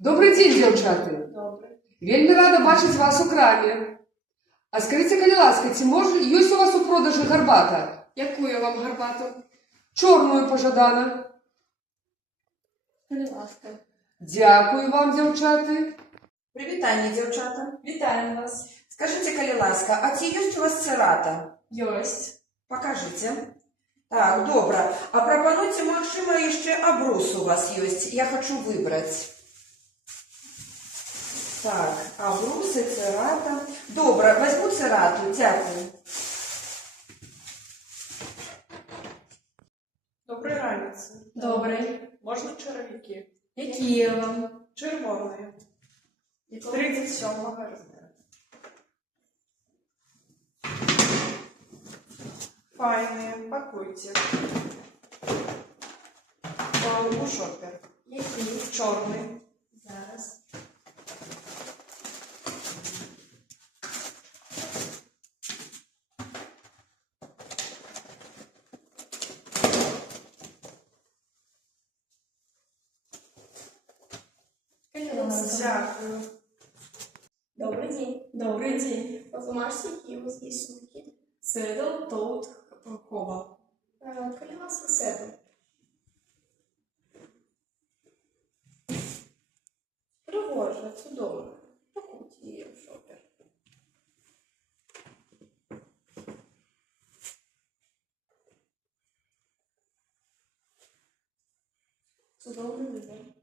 Добрый день, дзяўчаты. Добрый. Вельмі рада бачыць вас у краме. А скажыце, калі ласка, ці ёсць у вас у продажы гарбата? Якую вам гарбату? Чорную пажадана. Калі ласка. Дзякую вам, дзяўчаты. Прывітанне, дзяўчата. Вітаем вас. Скажите, калі ласка, а ці ёсць у вас церата? Ёсць. Покажите. Так, добра. А прапануйце, магчыма, яшчэ абрус у вас ёсць. Я хочу выбраць. Так, абрус і церата. Добра, возьму церату, дзякую. Добрий ранець. Добрий. Можна черевики? Які вам? Червоний. 37-го розміру. Файні, пакуйте. У шопер. Які? Чорний. Зараз. Калі ласка. Дякую. Добрый день. Добрий день. По бумажке какие у вас есть сумки? Седл, тоут, коба. Коли ласка, седл. Пригожа, чудово. Пакуйте її в шопер. Чудовий вибір.